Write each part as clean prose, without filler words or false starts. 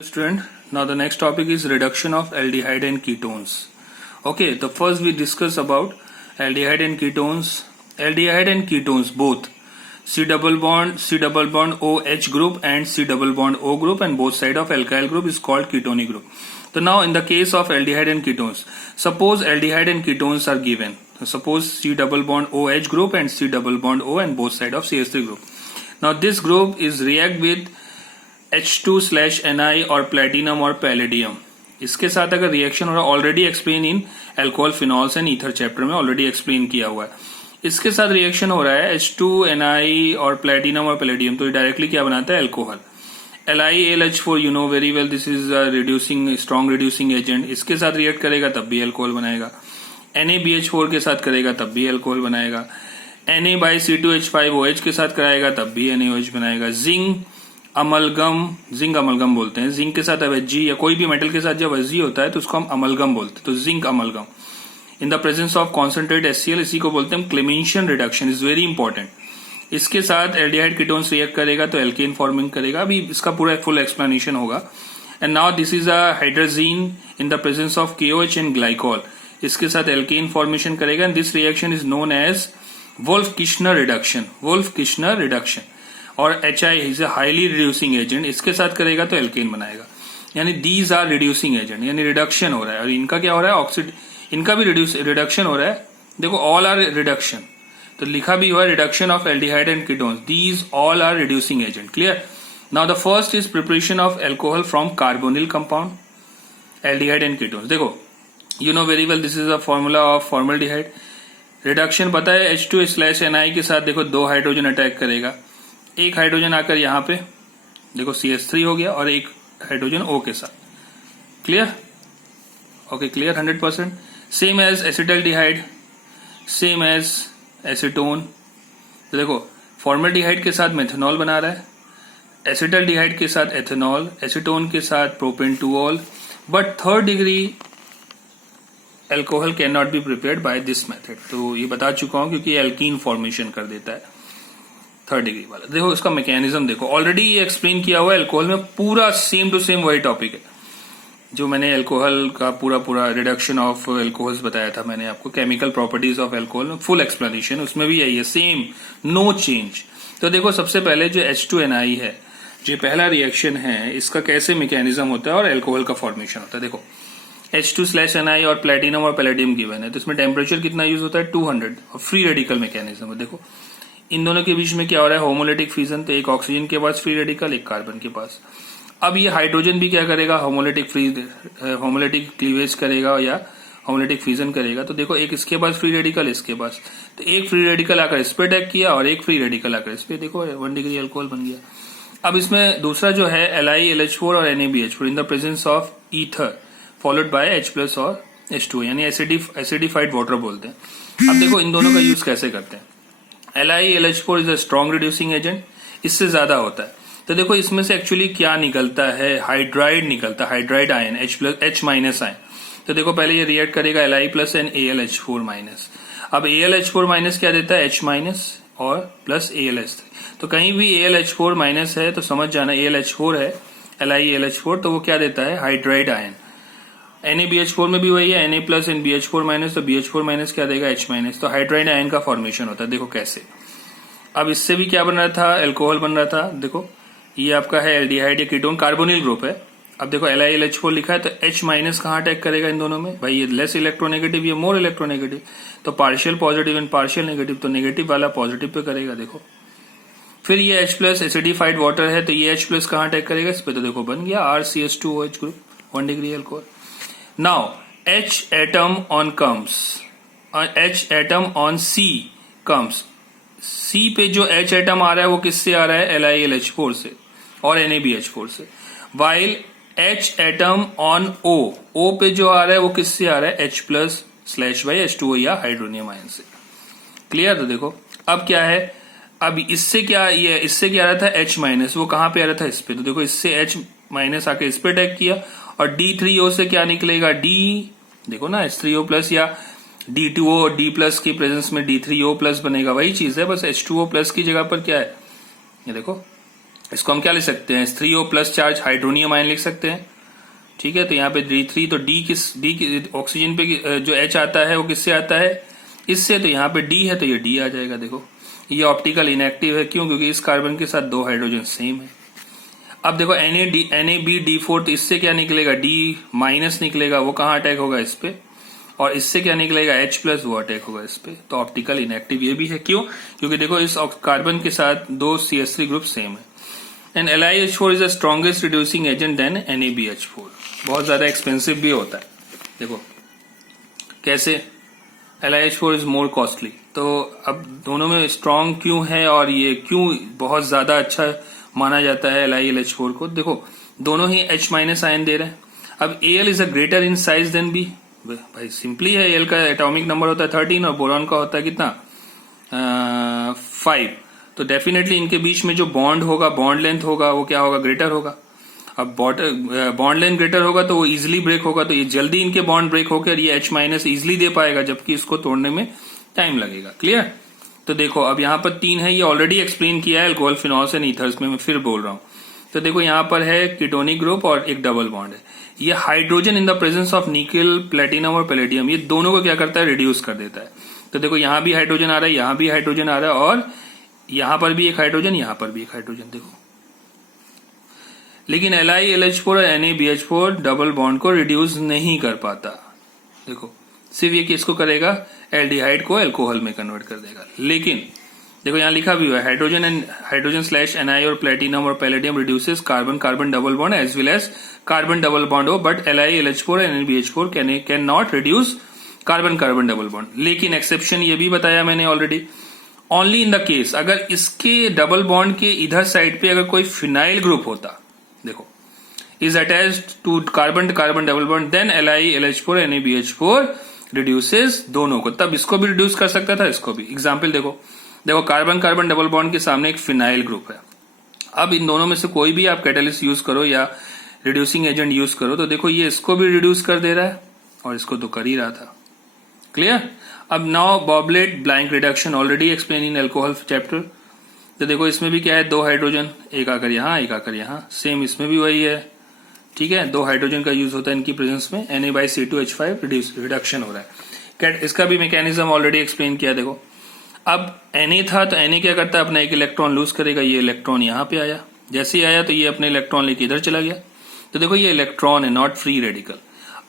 Student, now the next topic is reduction of aldehyde and ketones. Okay, the first we discuss about aldehyde and ketones. Aldehyde and ketones both C double bond OH group and C double bond O group, and both side of alkyl group is called ketonic group. So now in the case of aldehyde and ketones, suppose aldehyde and ketones are given. So suppose C double bond OH group and C double bond O and both side of CH3 group. Now this group is react with H2/Ni और platinum और palladium. इसके साथ अगर reaction हो रहा है, already explain in alcohol phenols and ether chapter में already explain किया हुआ है. इसके साथ रिएक्शन हो रहा है H2Ni और प्लेटिनम और पैलेडियम, तो डायरेक्टली क्या बनाता है alcohol. LiAlH4 you know very well, this is reducing strong reducing agent. इसके साथ रिएक्ट करेगा तब भी अल्कोहल बनाएगा. NaBH4 के साथ करेगा तब भी अल्कोहल बनाएगा. Na/C2H5OH के साथ कराएगा तब भी NaOH बनाएगा. जिंक अमलगम बोलते हैं. जिंक के साथ Hg या कोई भी मेटल के साथ जब Hg होता है तो उसको हम अमलगम बोलते हैं. तो zinc amalgam in the presence of concentrate HCl, इसी को बोलते हैं क्लेमेंशियन रिडक्शन, इज वेरी इंपॉर्टेंट. इसके साथ एल्डिहाइड कीटोन्स रिएक्ट करेगा तो एल्केन फॉर्मिंग करेगा. अभी इसका पूरा फुल एक्सप्लेनेशन होगा. And now this is a hydrazine in the presence of KOH and glycol. इसके साथ एल्केन फॉर्मेशन करेगा and this reaction is known as Wolff Kishner reduction. और HI is a highly reducing agent. इसके साथ करेगा तो alkane बनाएगा. यानी दीज आर रिड्यूसिंग एजेंट, यानी रिडक्शन हो रहा है. और इनका क्या हो रहा है, इनका भी रिडक्शन हो रहा है. देखो ऑल आर रिडक्शन, तो लिखा भी हुआ है reduction of aldehyde and ketones. These all are reducing agent. Clear. Now the first is preparation of alcohol from carbonyl compound, aldehyde and ketones. देखो you know very well, this is a formula of formaldehyde. Reduction पता है H2/Ni के साथ देखो दो hydrogen attack करेगा. एक hydrogen आकर यहां पे देखो CH3 हो गया और एक हाइड्रोजन O के साथ. Clear. Okay clear 100%. Same as acetaldehyde, same as acetone. तो देखो फॉर्मल्डिहाइड के साथ मेथनॉल बना रहा है, एसिटल्डिहाइड के साथ एथेनॉल, एसीटोन के साथ propan two ol. But third degree alcohol can not be prepared by this method. तो ये बता चुका हूं क्योंकि एल्कीन फॉर्मेशन कर देता है थर्ड डिग्री वाला. देखो इसका मैकेनिज्म देखो, ऑलरेडी ये एक्सप्लेन किया हुआ है अल्कोहल में. पूरा सेम टू सेम वही टॉपिक है जो मैंने अल्कोहल का पूरा रिडक्शन ऑफ अल्कोहल्स बताया था मैंने आपको. केमिकल प्रॉपर्टीज ऑफ अल्कोहल में फुल एक्सप्लेनेशन, उसमें भी यही है, सेम, नो चेंज. तो देखो सबसे पहले जो H2Ni है, जो पहला रिएक्शन है, इसका कैसे मैकेनिज्म होता है और अल्कोहल का फॉर्मेशन होता है. देखो H2/Ni और प्लेटिनम और पैलेडियम गिवन है, तो इसमें टेम्परेचर कितना यूज होता है 200 और फ्री रेडिकल मैकेनिज्म है. देखो इन दोनों के बीच में क्या हो रहा है, होमोलिटिक फ्यूजन. तो एक ऑक्सीजन के पास फ्री रेडिकल, एक कार्बन के पास. अब ये हाइड्रोजन भी क्या करेगा, होमोलिटिक क्लीवेज करेगा या होमोलिटिक फ्यूजन करेगा. तो देखो एक इसके पास फ्री रेडिकल, इसके पास, तो एक फ्री रेडिकल आकर इस पे अटैक किया और एक फ्री रेडिकल आकर इस पे. देखो 1 डिग्री अल्कोहल बन गया. अब इसमें दूसरा जो है LiAlH4 और NaBH4 in the presence of ether followed by H+ और H2, यानी एसिडिफाइड वाटर बोलते हैं. अब देखो इन दोनों का यूज कैसे करते हैं. LiAlH4 is a strong reducing agent, इससे ज्यादा होता है. तो देखो इसमें से एक्चुअली क्या निकलता है, हाइड्राइड निकलता है, हाइड्राइड आयन H- आयन. तो देखो पहले ये रिएक्ट करेगा Li+ एंड AlH4-. अब AlH4- क्या देता है, H- और प्लस AlH3. तो कहीं भी AlH4- है तो समझ जाना AlH4 है, LiAlH4, तो वो क्या देता है, हाइड्राइड आयन. NaBH4 में भी वही है, Na+ एंड BH4-, तो BH4- क्या देगा, H-. तो हाइड्राइड आयन का फॉर्मेशन होता है. देखो कैसे. अब इससे भी क्या बन रहा था, अल्कोहल बन रहा था. देखो ये आपका है एल्डिहाइड या कीटोन, कार्बोनिल ग्रुप है. अब देखो LiAlH4 लिखा है तो H- कहाँ अटैक करेगा इन दोनों में, भाई ये लेस इलेक्ट्रोनेगेटिव, ये मोर इलेक्ट्रोनेगेटिव. तो partial positive and partial negative, तो नेगेटिव वाला पॉजिटिव पे करेगा. देखो फिर ये H+ एसिडिफाइड वाटर है, तो ये H+ कहाँ अटैक करेगा, इस पे. तो देखो बन गया RCH2OH group, 1 degree alcohol. Now H atom on C comes. C पे जो H atom आ रहा है वो किससे आ रहा है, LiAlH4 से और NaBH4 से. While H atom on O पे जो आ रहा है वो किससे आ रहा है, H+/H2O या हाइड्रोनियम आयन से. क्लियर. तो देखो अब क्या है, अब इससे क्या आ रहा था H-, वो कहां पे आ रहा था, इस पे. तो देखो इससे H- आके इस पे अटैक किया और D3O से क्या निकलेगा, देखो ना H3O+ या D2O, D+ की प्रेजेंस में D3O+ बनेगा. वही चीज है, बस H2O+ की जगह पर क्या है, ये देखो इसको हम क्या लिख सकते हैं, 3O plus charge hydronium ion लिख सकते हैं। ठीक है, तो यहाँ पे D3, तो डी ऑक्सीजन पे जो H आता है वो किससे आता है, इससे, तो यहाँ पे D है तो ये D आ जाएगा। देखो ये ऑप्टिकल इनएक्टिव है, क्यों, क्योंकि इस कार्बन के साथ 2 हाइड्रोजन सेम है। अब देखो NaBD4, तो इससे क्या निकलेगा, D माइनस निकलेगा, वो कहाँ अटैक होगा, इस पे, और इससे क्या निकलेगा H प्लस, वो अटैक होगा इस पे। तो ऑप्टिकल इनएक्टिव ये भी है, क्यों, क्योंकि देखो इस कार्बन के साथ 2 CH3 ग्रुप सेम है। And LiH4 is the strongest reducing agent than NaBH4। बहुत ज्यादा एक्सपेंसिव भी होता है। देखो कैसे, LiH4 इज मोर कॉस्टली। तो अब दोनों में स्ट्रॉन्ग क्यों है और ये क्यों बहुत ज्यादा अच्छा माना जाता है LiLH4 को, देखो दोनों ही H माइनस आयन दे रहे हैं। अब Al is a greater in size than B, भाई सिंपली है, Al का एटॉमिक नंबर होता है 13 और बोरॉन का होता है कितना, 5। तो डेफिनेटली इनके बीच में जो बॉन्ड होगा, बॉन्ड लेंथ होगा, वो क्या होगा, ग्रेटर होगा। अब बॉन्ड लेंथ ग्रेटर होगा तो वो इजिली ब्रेक होगा, तो ये जल्दी इनके बॉन्ड ब्रेक होकर ये H माइनस इजिली दे पाएगा, जबकि इसको तोड़ने में टाइम लगेगा। क्लियर। तो देखो अब यहाँ पर 3 है, ये ऑलरेडी एक्सप्लेन किया है अल्कोहल, फिनॉल्स एंड ईथर्स में, मैं फिर बोल रहा हूँ। तो देखो यहाँ पर है कीटोनिक ग्रुप और एक डबल बॉन्ड है। ये hydrogen in the presence of निकल, प्लेटिनम और पैलेडियम, ये दोनों को क्या करता है, रिड्यूस कर देता है। तो देखो यहाँ भी हाइड्रोजन आ रहा है, यहाँ भी हाइड्रोजन आ रहा है, और यहाँ पर भी एक हाइड्रोजन, यहाँ पर भी एक हाइड्रोजन। देखो लेकिन LiLH4 और NaBH4 डबल बॉन्ड को रिड्यूस नहीं कर पाता। देखो सिर्फ ये किसको करेगा, एल्डिहाइड को अल्कोहल में कन्वर्ट कर देगा। लेकिन देखो यहाँ लिखा भी हुआ है, हाइड्रोजन स्लैश Ni और प्लेटिनम और palladium reduces carbon carbon double bond as well as carbon double bond हो, बट LiLH4 और NaBH4 can not reduce carbon carbon double bond. लेकिन एक्सेप्शन ये भी बताया मैंने already, only in the case अगर इसके डबल बॉन्ड के इधर साइड पे अगर कोई फिनाइल ग्रुप होता, देखो is attached to carbon carbon double bond, then LiLH4 NaBH4 reduces दोनों को, तब इसको भी रिड्यूस कर सकता था, इसको भी। एग्जाम्पल देखो कार्बन कार्बन डबल बॉन्ड के सामने एक फिनाइल ग्रुप है। अब इन दोनों में से कोई भी आप कैटलिस्ट यूज करो या रिड्यूसिंग एजेंट यूज करो, तो देखो ये इसको भी रिड्यूस कर दे रहा है और इसको तो कर ही रहा था। क्लियर। अब now Bouveault Blanc reduction, already explain in alcohol chapter. तो देखो इसमें भी क्या है, 2 हाइड्रोजन, एक आकर यहाँ, एक आकर यहाँ, सेम इसमें भी वही है। ठीक है, 2 हाइड्रोजन का यूज होता है इनकी प्रेजेंस में, Na/C2H5 रिडक्शन हो रहा है। इसका भी मैकेनिज्म ऑलरेडी एक्सप्लेन किया। देखो अब Na था, तो Na क्या करता है, अपना एक इलेक्ट्रॉन लूज करेगा, ये इलेक्ट्रॉन यहाँ पे आया, जैसे ही आया तो ये अपने इलेक्ट्रॉन लेके इधर चला गया। तो देखो ये इलेक्ट्रॉन है, नॉट फ्री रेडिकल।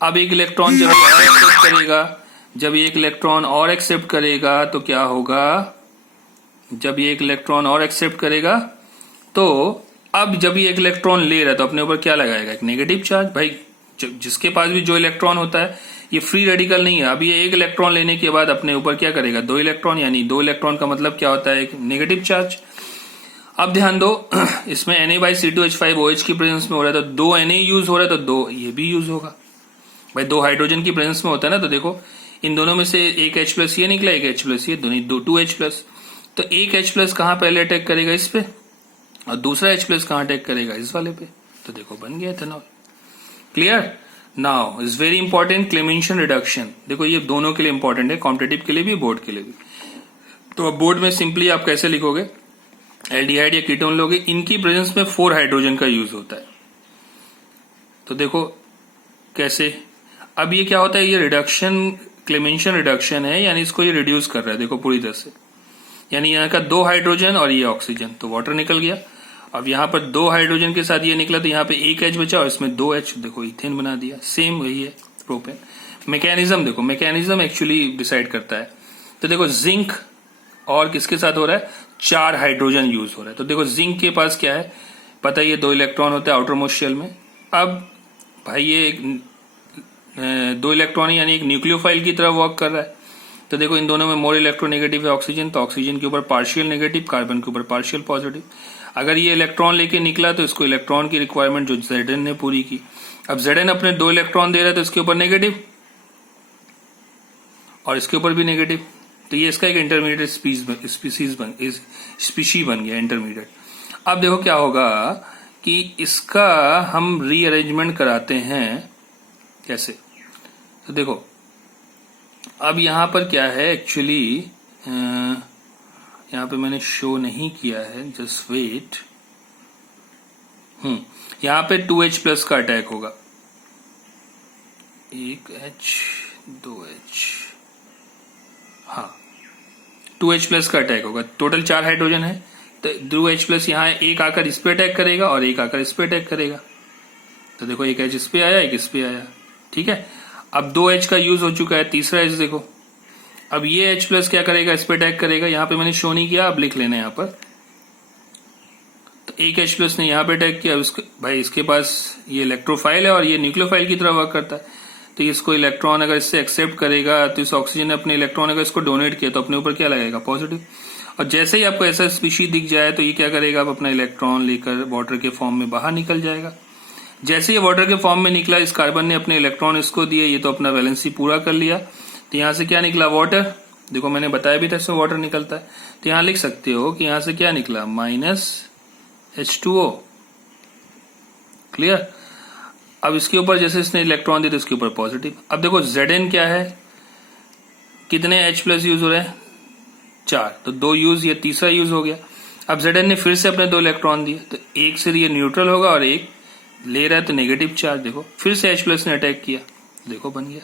अब एक इलेक्ट्रॉन जब एक्सेप्ट करेगा, जब ये एक इलेक्ट्रॉन और एक्सेप्ट करेगा तो क्या होगा, जब ये एक इलेक्ट्रॉन और एक्सेप्ट करेगा तो अब जब ये एक इलेक्ट्रॉन ले रहा है तो अपने ऊपर क्या लगाएगा, एक नेगेटिव चार्ज। भाई जिसके पास भी जो इलेक्ट्रॉन होता है ये फ्री रेडिकल नहीं है। अब ये एक इलेक्ट्रॉन लेने के बाद अपने ऊपर क्या करेगा, 2 इलेक्ट्रॉन, यानी 2 इलेक्ट्रॉन का मतलब क्या होता है, एक नेगेटिव चार्ज। अब ध्यान दो इसमें Na/C2H5OH की प्रेजेंस में हो रहा है, तो 2 Na यूज हो रहा है, तो 2 ये भी यूज होगा। भाई 2 हाइड्रोजन की प्रेजेंस में होता है ना, तो देखो इन दोनों में से एक H प्लस ये निकला, एक H प्लस ये, दोनों 2H प्लस। तो एक H प्लस कहाँ पहले अटैक करेगा, इस पे, और दूसरा H प्लस कहाँ अटैक करेगा, इस वाले पे। तो देखो बन गया ethanol. Clear. Now is very important Clemmensen reduction. देखो ये दोनों के लिए इंपॉर्टेंट है, कॉम्पिटिटिव के लिए भी, बोर्ड के लिए भी। तो अब बोर्ड में सिंपली आप कैसे लिखोगे, एल्डिहाइड या कीटोन लोगे, इनकी प्रेजेंस में 4 हाइड्रोजन का यूज होता है। तो देखो कैसे, अब ये क्या होता है, ये रिडक्शन, क्लेमेंशन रिडक्शन है, यानी इसको ये रिड्यूस कर रहा है। देखो पूरी तरह से, यानी यहाँ का 2 हाइड्रोजन और ये ऑक्सीजन, तो वाटर निकल गया। अब यहाँ पर 2 हाइड्रोजन के साथ ये निकला, तो यहाँ पे एक H बचा और इसमें 2 H, देखो इथेन बना दिया। सेम वही है प्रोपेन। मैकेनिज्म देखो, मैकेनिज्म एक्चुअली डिसाइड करता है। तो देखो जिंक और किसके साथ हो रहा है, 4 हाइड्रोजन यूज हो रहा है। तो देखो जिंक के पास क्या है, पता है ये 2 इलेक्ट्रॉन होते हैं आउटर मोस्ट शेल में। अब भाई ये 2 इलेक्ट्रॉन यानी एक न्यूक्लियोफाइल की तरह वर्क कर रहा है। तो देखो इन दोनों में मोर इलेक्ट्रोनेगेटिव है ऑक्सीजन, तो ऑक्सीजन के ऊपर पार्शियल नेगेटिव, कार्बन के ऊपर पार्शियल पॉजिटिव। अगर ये इलेक्ट्रॉन लेके निकला तो इसको इलेक्ट्रॉन की रिक्वायरमेंट जो Zn ने पूरी की। अब Zn अपने 2 इलेक्ट्रॉन दे रहा है, तो इसके ऊपर नेगेटिव और इसके ऊपर भी नेगेटिव। तो ये इसका एक इंटरमीडिएट स्पीशी बन गया, इंटरमीडिएट। अब देखो क्या होगा कि इसका हम रीअरेंजमेंट कराते हैं कैसे। तो देखो अब यहां पर क्या है, एक्चुअली यहां पे मैंने शो नहीं किया है, जस्ट वेट। यहाँ पे 2H प्लस का अटैक होगा, 1H 2H, हाँ 2H प्लस का अटैक होगा। टोटल 4 हाइड्रोजन है, तो 2H प्लस यहाँ एक आकर इस पे अटैक करेगा और एक आकर इस पे अटैक करेगा। तो देखो एक H इस पे आया, एक इस पे आया, ठीक है। अब 2H का यूज हो चुका है, तीसरा H देखो। अब ये H प्लस क्या करेगा, इस पे अटैक करेगा। यहाँ पे मैंने शो नहीं किया, अब लिख लेना यहाँ पर। तो एक H प्लस ने यहाँ पे अटैक किया, भाई इसके पास ये इलेक्ट्रोफाइल है और ये न्यूक्लियोफाइल की तरह वर्क करता है। तो इसको इलेक्ट्रॉन अगर इससे एक्सेप्ट करेगा, तो इस ऑक्सीजन ने अपने इलेक्ट्रॉन अगर इसको डोनेट किया तो अपने ऊपर क्या लगेगा, पॉजिटिव। और जैसे ही आपको ऐसा स्पीशीज दिख जाए तो ये क्या करेगा, आप अपना इलेक्ट्रॉन लेकर वाटर के फॉर्म में बाहर निकल जाएगा। जैसे ये वाटर के फॉर्म में निकला, इस कार्बन ने अपने इलेक्ट्रॉन इसको दिए, ये तो अपना वैलेंसी पूरा कर लिया। तो यहां से क्या निकला, वाटर। देखो मैंने बताया भी था इसमें वाटर निकलता है। तो यहां लिख सकते हो कि यहां से क्या निकला, -H2O। क्लियर। अब इसके ऊपर जैसे इसने इलेक्ट्रॉन दिए तो इसके ऊपर पॉजिटिव। अब देखो Zn क्या है, कितने H प्लस यूज हो रहे हैं, 4, तो 2 यूज, ये तीसरा यूज हो गया। अब Zn ने फिर से अपने 2 इलेक्ट्रॉन दिए, तो एक से ये न्यूट्रल होगा और एक ले रहा है तो नेगेटिव चार्ज। देखो फिर से H प्लस ने अटैक किया, देखो बन गया।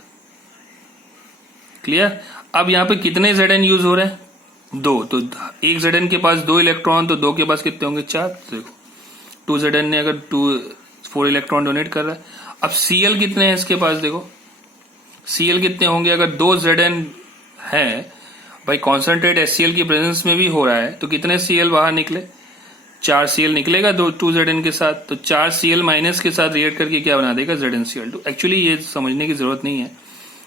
क्लियर। अब यहाँ पे कितने Zn यूज हो रहे हैं, 2, तो एक Zn के पास 2 इलेक्ट्रॉन, तो 2 के पास कितने होंगे, 4। तो देखो 2 Zn ने अगर 4 इलेक्ट्रॉन डोनेट कर रहा है। अब Cl कितने हैं इसके पास, देखो Cl कितने होंगे, अगर 2 Zn है, भाई कॉन्सेंट्रेट HCl की प्रेजेंस में भी हो रहा है, तो कितने Cl बाहर निकले, 4 Cl निकलेगा 2 Zn के साथ। तो 4 Cl माइनस के साथ रिएक्ट करके क्या बना देगा, ZnCl2। एक्चुअली ये समझने की जरूरत नहीं है,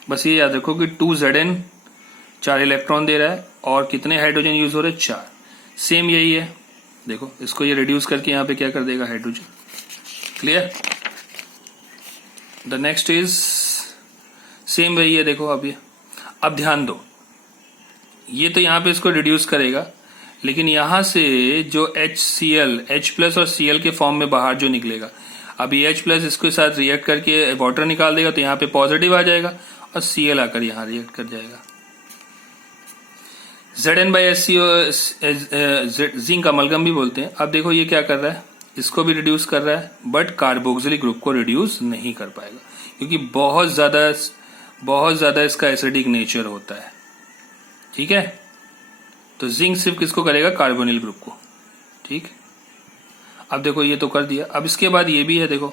बस ये याद रखो कि 2 Zn 4 इलेक्ट्रॉन दे रहा है और कितने हाइड्रोजन यूज हो रहे हैं, 4। सेम यही है, देखो इसको ये रिड्यूस करके यहाँ पे क्या कर देगा, hydrogen. Clear. The next is same वही है, देखो अब ये। अब ध्यान दो, ये तो यहाँ पे इसको रिड्यूस करेगा, लेकिन यहां से जो HCl, H प्लस और Cl के फॉर्म में बाहर जो निकलेगा, अब ये H प्लस इसके साथ रिएक्ट करके वाटर निकाल देगा, तो यहाँ पे पॉजिटिव आ जाएगा और Cl आकर यहाँ रिएक्ट कर जाएगा। Zn/HCO जिंक अमलगम भी बोलते हैं। अब देखो ये क्या कर रहा है, इसको भी रिड्यूस कर रहा है, बट कार्बोक्सिलिक ग्रुप को रिड्यूस नहीं कर पाएगा, क्योंकि बहुत ज्यादा इसका एसिडिक नेचर होता है। ठीक है, तो जिंक सिर्फ किसको करेगा, कार्बोनिल ग्रुप को। ठीक, अब देखो ये तो कर दिया। अब इसके बाद ये भी है, देखो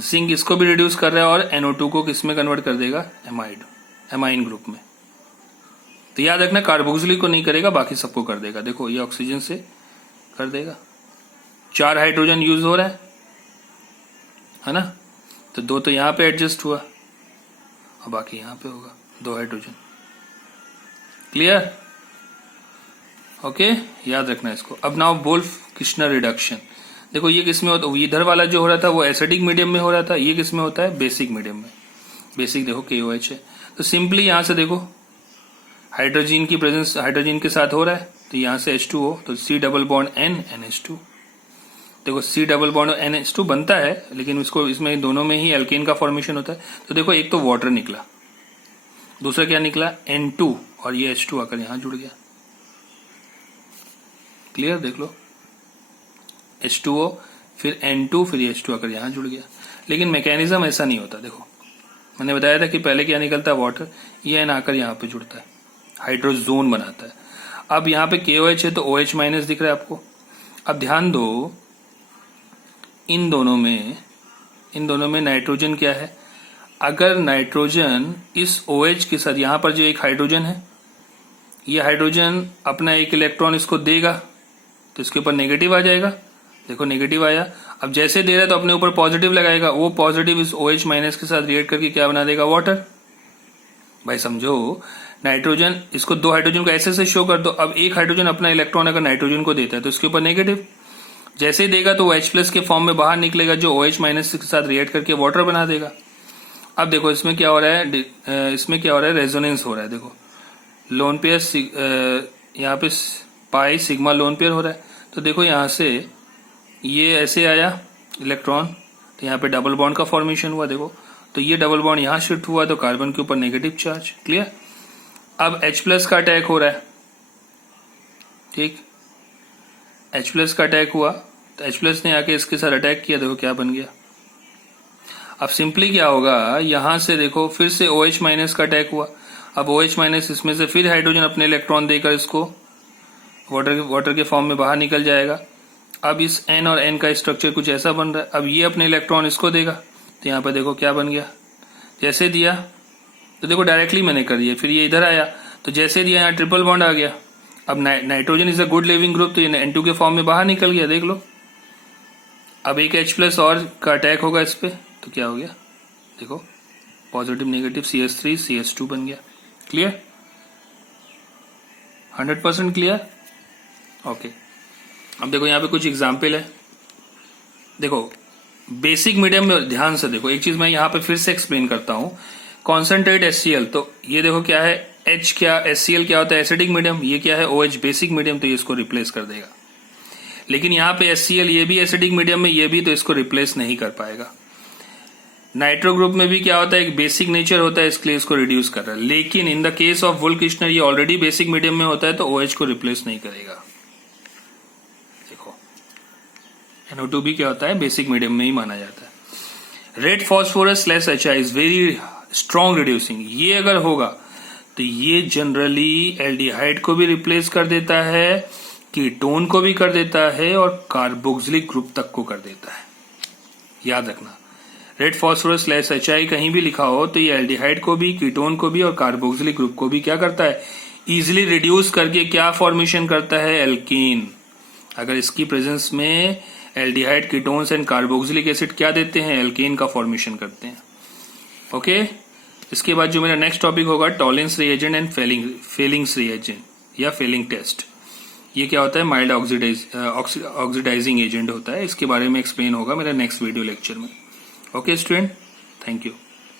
जिंक इसको भी रिड्यूस कर रहा है और NO2 को किस में कन्वर्ट कर देगा, एमाइन ग्रुप में। तो याद रखना कार्बोक्सिलिक को नहीं करेगा, बाकी सबको कर देगा। देखो ये ऑक्सीजन से कर देगा, 4 हाइड्रोजन यूज हो रहा है ना, तो 2 तो यहां पे एडजस्ट हुआ और बाकी यहां पे होगा 2 हाइड्रोजन। क्लियर, ओके, याद रखना इसको। अब नाउ वोल्फ-किर्चनर रिडक्शन। देखो ये किसमें होता है, इधर वाला जो हो रहा था वो एसिडिक मीडियम में हो रहा था, ये किसमें होता है, बेसिक मीडियम में। बेसिक देखो KOH है, तो सिंपली यहां से देखो हाइड्रोजन की प्रेजेंस हाइड्रोजन के साथ हो रहा है, तो यहां से H2O, तो C double bond N NH2। देखो C डबल बॉन्ड NH2 बनता है, लेकिन इसमें दोनों में ही एल्केन का फॉर्मेशन होता है। तो देखो एक तो वाटर निकला, दूसरा क्या निकला, N2, और ये H2 आकर यहां जुड़ गया। क्लियर, देख लो H2O, फिर N2, फिर H2 आकर यहां जुड़ गया। लेकिन मैकेनिज्म ऐसा नहीं होता। देखो मैंने बताया था कि पहले क्या निकलता है, वाटर, ये N आकर यहां पे जुड़ता है, हाइड्रोजोन बनाता है। अब यहां पे KOH है तो OH माइनस दिख रहा है आपको। अब ध्यान दो, इन दोनों में नाइट्रोजन क्या है, अगर नाइट्रोजन इस OH के साथ, यहां पर जो एक हाइड्रोजन है, ये हाइड्रोजन अपना एक इलेक्ट्रॉन इसको देगा, तो इसके ऊपर नेगेटिव आ जाएगा। देखो नेगेटिव आया, अब जैसे दे रहा है तो अपने ऊपर पॉजिटिव लगाएगा, वो पॉजिटिव इस OH माइनस के साथ रिएक्ट करके क्या बना देगा, वाटर। भाई समझो, नाइट्रोजन, इसको 2 हाइड्रोजन को ऐसे शो कर दो। अब एक हाइड्रोजन अपना इलेक्ट्रॉन अगर नाइट्रोजन को देता है तो इसके ऊपर नेगेटिव, जैसे ही देगा तो वो H प्लस के फॉर्म में बाहर निकलेगा, जो OH माइनस के साथ रिएक्ट करके वाटर बना देगा। अब देखो इसमें क्या हो रहा है, रेजोनेंस हो रहा है। देखो लोन पेयर, यहाँ पे पाई सिग्मा लोन पेयर हो रहा है। तो देखो यहाँ से ये ऐसे आया इलेक्ट्रॉन, तो यहाँ पे डबल बॉन्ड का फॉर्मेशन हुआ। देखो तो ये डबल बॉन्ड यहाँ शिफ्ट हुआ, तो कार्बन के ऊपर नेगेटिव चार्ज। क्लियर। अब H प्लस का अटैक हो रहा है, ठीक, H प्लस का अटैक हुआ, तो H+ ने आके इसके साथ अटैक किया, देखो क्या बन गया। अब सिंपली क्या होगा, यहां से देखो फिर से OH- का अटैक हुआ। अब OH- इसमें से फिर हाइड्रोजन अपने इलेक्ट्रॉन देकर इसको वाटर के फॉर्म में बाहर निकल जाएगा। अब इस N और N का स्ट्रक्चर कुछ ऐसा बन रहा है। अब ये अपने इलेक्ट्रॉन इसको देगा, तो यहाँ पर देखो क्या बन गया। जैसे दिया तो देखो डायरेक्टली मैंने कर दिया, फिर ये इधर आया तो जैसे दिया यहाँ ट्रिपल बॉन्ड आ गया। अब nitrogen is a good leaving group, तो ये N2 के फॉर्म में बाहर निकल गया, देख लो। अब एक H+ और का अटैक होगा इस पे, तो क्या हो गया, देखो पॉजिटिव नेगेटिव CH3 CH2 बन गया। Clear, 100% clear. ओके, अब देखो यहाँ पे कुछ एग्जाम्पल है। देखो बेसिक मीडियम में ध्यान से देखो, एक चीज मैं यहाँ पे फिर से एक्सप्लेन करता हूँ। कॉन्सेंट्रेट HCl, तो ये देखो क्या है, H क्या, HCl क्या होता है, एसिडिक मीडियम। ये क्या है, OH बेसिक मीडियम, तो ये इसको रिप्लेस कर देगा। लेकिन यहाँ पे HCl ये भी एसिडिक मीडियम में, ये भी, तो इसको रिप्लेस नहीं कर पाएगा। नाइट्रो ग्रुप में भी क्या होता है, एक बेसिक नेचर होता है, इसके लिए इसको रिड्यूस कर रहा है। लेकिन इन द केस ऑफ वुल्किश्नर ये ऑलरेडी बेसिक मीडियम में होता है, तो OH को रिप्लेस नहीं करेगा। देखो NO2 भी क्या होता है, बेसिक मीडियम में ही माना जाता है। Red phosphorus less HI is very strong reducing. ये अगर होगा तो ये जनरली एल्डिहाइड को भी रिप्लेस कर देता है, कीटोन को भी कर देता है, और कार्बोक्सिलिक ग्रुप तक को कर देता है। याद रखना, रेड फॉस्फोरस लेस HI कहीं भी लिखा हो तो ये एल्डिहाइड को भी, कीटोन को भी और कार्बोक्सिलिक ग्रुप को भी क्या करता है, इजिली रिड्यूस करके क्या फॉर्मेशन करता है, एल्कीन। अगर इसकी प्रेजेंस में aldehyde, ketones and carboxylic acid क्या देते हैं, एल्कीन का फॉर्मेशन करते हैं। ओके, इसके बाद जो मेरा नेक्स्ट टॉपिक होगा Tollens reagent and Fehling's reagent या फेलिंग टेस्ट। ये क्या होता है, माइल्ड ऑक्सीडाइजिंग एजेंट होता है। इसके बारे में एक्सप्लेन होगा मेरा नेक्स्ट वीडियो लेक्चर में। Okay student, thank you.